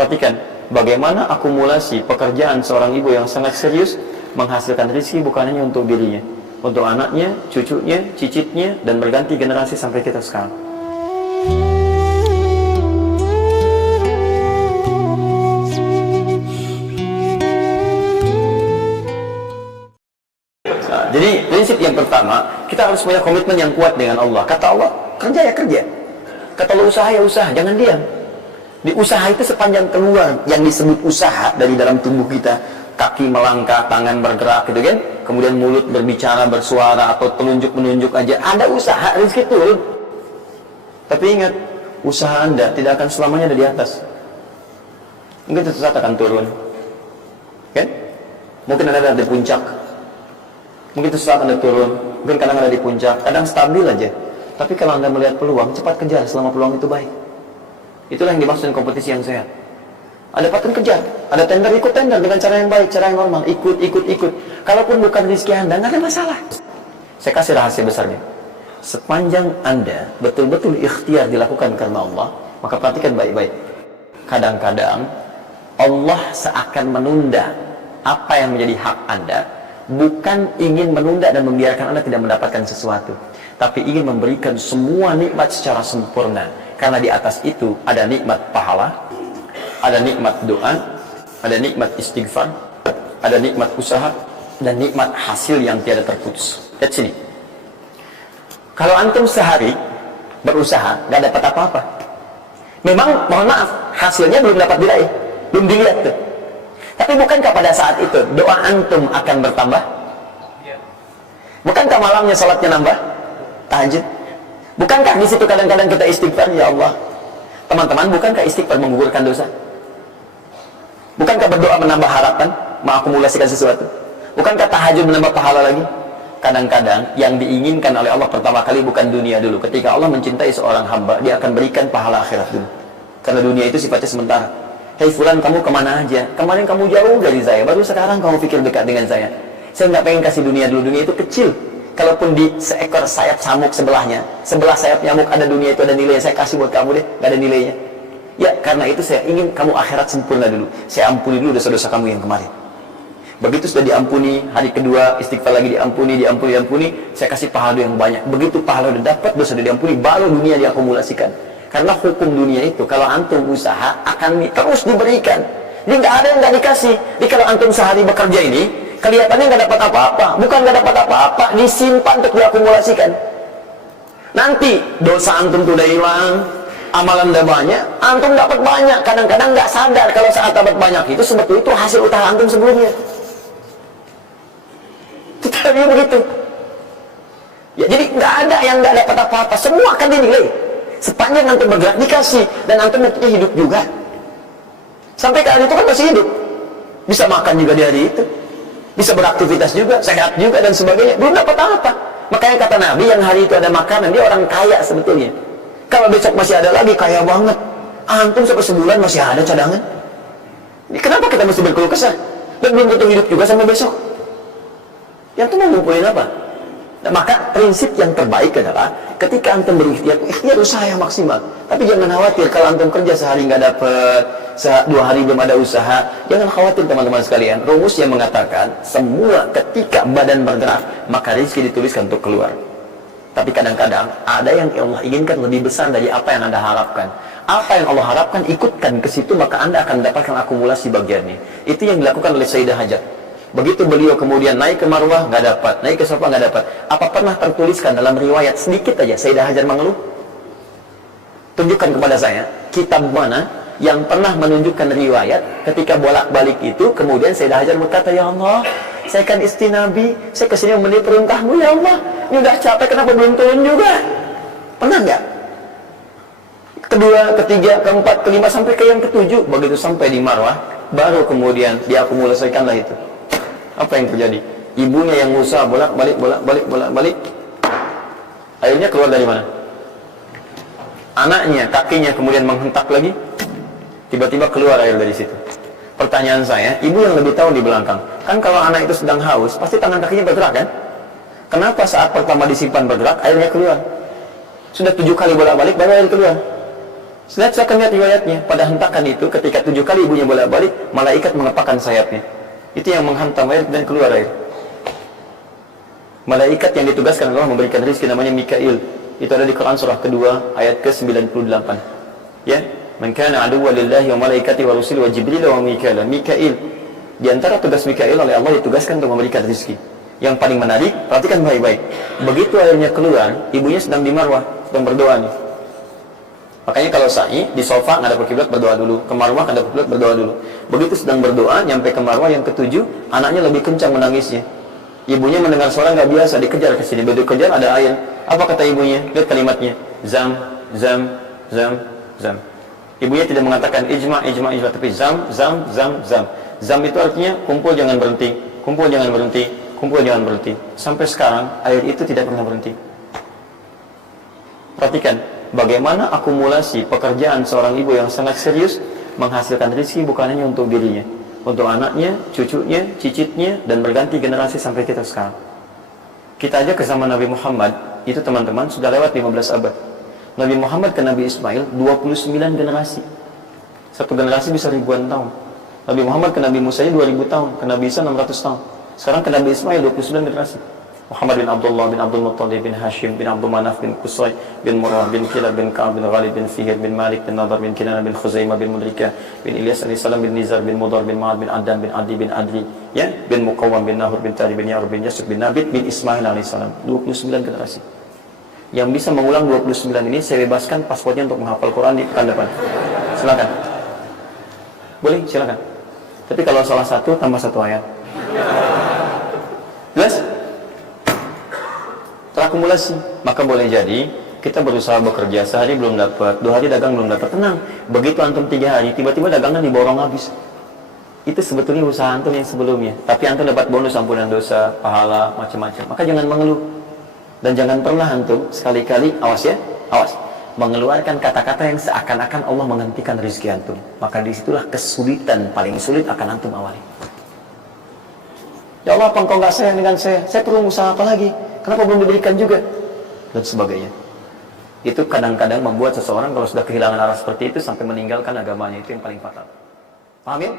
Perhatikan bagaimana akumulasi pekerjaan seorang ibu yang sangat serius menghasilkan rezeki bukan hanya untuk dirinya, untuk anaknya, cucunya, cicitnya, dan berganti generasi sampai kita sekarang. Nah, jadi prinsip yang pertama, kita harus punya komitmen yang kuat dengan Allah. Kata Allah, kerja ya kerja. Kata Allah, usaha ya usaha, jangan diam. Di usaha itu sepanjang keluar yang disebut usaha dari dalam tubuh kita, kaki melangkah, tangan bergerak gitu kan, kemudian mulut berbicara, bersuara, atau telunjuk menunjuk aja, ada usaha, rezeki turun. Tapi ingat, usaha Anda tidak akan selamanya ada di atas. Mungkin suatu saat akan turun, kan? Mungkin Anda ada di puncak, mungkin suatu saat Anda turun, mungkin kadang ada di puncak, kadang stabil aja. Tapi kalau Anda melihat peluang, cepat kejar selama peluang itu baik. Itulah yang dimaksud kompetisi yang sehat. Ada paten kejar, ada tender, ikut tender dengan cara yang baik, cara yang normal, ikut. Kalaupun bukan rezeki Anda, nggak ada masalah. Saya kasih rahasia besarnya. Sepanjang Anda betul-betul ikhtiar dilakukan karena Allah, maka perhatikan baik-baik. Kadang-kadang Allah seakan menunda apa yang menjadi hak Anda, bukan ingin menunda dan membiarkan Anda tidak mendapatkan sesuatu, tapi ingin memberikan semua nikmat secara sempurna. Karena di atas itu ada nikmat pahala, ada nikmat doa, ada nikmat istighfar, ada nikmat usaha, dan nikmat hasil yang tiada terputus. Lihat sini. Kalau antum sehari berusaha, nggak dapat apa-apa. Memang, mohon maaf, hasilnya belum dapat diraih, belum dilihat tuh. Tapi bukankah pada saat itu doa antum akan bertambah? Bukankah malamnya salatnya nambah? Tahajud? Bukankah di situ kadang-kadang kita istighfar, ya Allah? Teman-teman, bukankah istighfar menggugurkan dosa? Bukankah berdoa menambah harapan, mengakumulasikan sesuatu? Bukankah tahajud menambah pahala lagi? Kadang-kadang yang diinginkan oleh Allah pertama kali bukan dunia dulu. Ketika Allah mencintai seorang hamba, Dia akan berikan pahala akhirat dulu. Karena dunia itu sifatnya sementara. Hei fulan, kamu kemana aja? Kemarin kamu jauh dari saya, baru sekarang kamu pikir dekat dengan saya. Saya nggak pengen kasih dunia dulu, dunia itu kecil. Kalaupun di seekor sayap samuk sebelahnya, sebelah sayap nyamuk ada dunia itu, ada nilainya, saya kasih buat kamu deh, nggak ada nilainya. Ya, karena itu saya ingin kamu akhirat sempurna dulu. Saya ampuni dulu dosa-dosa kamu yang kemarin. Begitu sudah diampuni, hari kedua istighfar lagi diampuni, saya kasih pahala yang banyak. Begitu pahala udah dapat, dosa udah diampuni, baru dunia diakumulasikan. Karena hukum dunia itu, kalau antum usaha akan terus diberikan. Jadi nggak ada yang nggak dikasih. Jadi kalau antum sehari bekerja ini, kelihatannya nggak dapat apa-apa. Bukan nggak dapat apa-apa, disimpan untuk diakumulasikan. Nanti dosa antum tuh udah hilang, amalan udah banyak, antum dapat banyak. Kadang-kadang nggak sadar kalau saat dapat banyak itu sebetulnya itu hasil usaha antum sebelumnya. Tetapi begitu. Ya, jadi nggak ada yang nggak dapat apa-apa, semua akan dinilai. Sepanjang antum bergerak dikasih, dan antum nantinya hidup juga. Sampai ke hari itu kan masih hidup, bisa makan juga di hari itu, bisa beraktivitas juga, sehat juga dan sebagainya. Belum dapat apa. Makanya kata Nabi, yang hari itu ada makanan, dia orang kaya sebetulnya. Kalau besok masih ada lagi, kaya banget. Antum sampai sebulan masih ada cadangan. Jadi kenapa kita mesti berkeluh kesah? Dan belum tentu hidup juga sampai besok. Yang itu mau ngumpulin apa? Nah, maka prinsip yang terbaik adalah ketika antum berikhtiar, ikhtiar usaha yang maksimal. Tapi jangan khawatir kalau antum kerja sehari nggak dapat, 2 hari belum ada usaha. Jangan khawatir teman-teman sekalian. Rumus yang mengatakan semua ketika badan bergerak, maka rezeki dituliskan untuk keluar. Tapi kadang-kadang ada yang Allah inginkan lebih besar dari apa yang Anda harapkan. Apa yang Allah harapkan, ikutkan ke situ, maka Anda akan mendapatkan akumulasi bagiannya. Itu yang dilakukan oleh Sayyidah Hajar. Begitu beliau kemudian naik ke Marwah, nggak dapat, naik ke Safa, nggak dapat. Apa pernah tertuliskan dalam riwayat sedikit aja Sayyidah Hajar mengeluh? Tunjukkan kepada saya kitab mana yang pernah menunjukkan riwayat ketika bolak-balik itu, kemudian Sayyidah Hajar berkata, ya Allah, saya kan istri Nabi, saya kesini memenuhi perintahmu, ya Allah, ini udah capek, kenapa belum turun juga? Pernah nggak? Kedua, ketiga, keempat, kelima, sampai ke yang ketujuh. Begitu sampai di Marwah, baru kemudian diakumulasikanlah itu. Apa yang terjadi? Ibunya yang usaha bolak-balik. Akhirnya keluar dari mana? Anaknya, kakinya kemudian menghentak lagi. Tiba-tiba keluar air dari situ. Pertanyaan saya, ibu yang lebih tahu di belakang. Kan kalau anak itu sedang haus, pasti tangan kakinya bergerak kan? Kenapa saat pertama disimpan bergerak, airnya keluar? Sudah 7 kali bolak-balik, baru air keluar. Saya akan lihat riwayatnya. Pada hentakan itu, ketika 7 kali ibunya bolak-balik, malaikat mengepakkan sayapnya. Itu yang menghantam air dan keluar air. Malaikat yang ditugaskan Allah memberikan rezeki namanya Mikail. Itu ada di Quran surah kedua ayat ke-98. Ya, man kana aduwwan lillahi wa malaikatihi wa rusulihi wa jibril wa mikail. Mikail. Di antara tugas Mikail oleh Allah ditugaskan untuk memberikan rezeki. Yang paling menarik, perhatikan baik-baik. Begitu airnya keluar, ibunya sedang di marwah, sedang berdoa nih. Makanya kalau sa'i di sofa ngadep ke kiblat berdoa dulu, ke marwah ngadep ke kiblat berdoa dulu. Begitu sedang berdoa nyampe ke marwah yang ke-7, anaknya lebih kencang menangisnya. Ibunya mendengar suara nggak biasa, dikejar ke sini. Begitu kejar ada air. Apa kata ibunya? Lihat kalimatnya. Zam, zam, zam, zam. Ibunya tidak mengatakan ijma, tapi zam, zam, zam, zam. Zam itu artinya kumpul jangan berhenti, kumpul jangan berhenti, kumpul jangan berhenti. Sampai sekarang air itu tidak pernah berhenti. Perhatikan bagaimana akumulasi pekerjaan seorang ibu yang sangat serius menghasilkan rezeki bukan hanya untuk dirinya, untuk anaknya, cucunya, cicitnya, dan berganti generasi sampai kita sekarang. Kita aja ke zaman Nabi Muhammad, itu teman-teman sudah lewat 15 abad. Nabi Muhammad ke Nabi Ismail 29 generasi. Satu generasi bisa ribuan tahun. Nabi Muhammad ke Nabi Musa 2000 tahun, ke Nabi Isa 600 tahun. Sekarang ke Nabi Ismail 29 generasi. Muhammad bin Abdullah bin Abdul Muttalib bin Hashim bin Abdul Manaf bin Qusay bin Murrah bin Kilab bin Ka'ab bin Ghalib bin Fihir bin Malik bin Nadar bin Kinana bin Khuzaimah bin Mudrika bin Ilyas alaihissalam bin Nizar bin Mudar bin Ma'ad bin Adnan bin Adi bin Adli, ya, bin Muqawwam bin Nahur bin Tari bin Yarub bin Yasub bin Nabit bin Ismail alaihissalam. 29 generasi. Yang bisa mengulang 29 ini saya bebaskan paspornya untuk menghafal Quran di pekan depan. Silakan. Boleh, silakan. Tapi kalau salah satu tambah satu ayat. Jelas? Terakumulasi. Maka boleh jadi kita berusaha bekerja, sehari belum dapat, 2 hari dagang belum dapat, tenang. Begitu antum 3 hari, tiba-tiba dagangan diborong habis. Itu sebetulnya usaha antum yang sebelumnya. Tapi antum dapat bonus ampunan dosa, pahala, macam-macam. Maka jangan mengeluh. Dan jangan pernah antum sekali-kali, awas ya, awas, mengeluarkan kata-kata yang seakan-akan Allah menghentikan rezeki antum. Maka disitulah kesulitan paling sulit akan antum awali. Ya Allah, apa engkau nggak sayang dengan saya? Saya perlu usaha apa lagi? Kenapa belum diberikan juga? Dan sebagainya. Itu kadang-kadang membuat seseorang kalau sudah kehilangan arah seperti itu sampai meninggalkan agamanya. Itu yang paling fatal. Paham ya?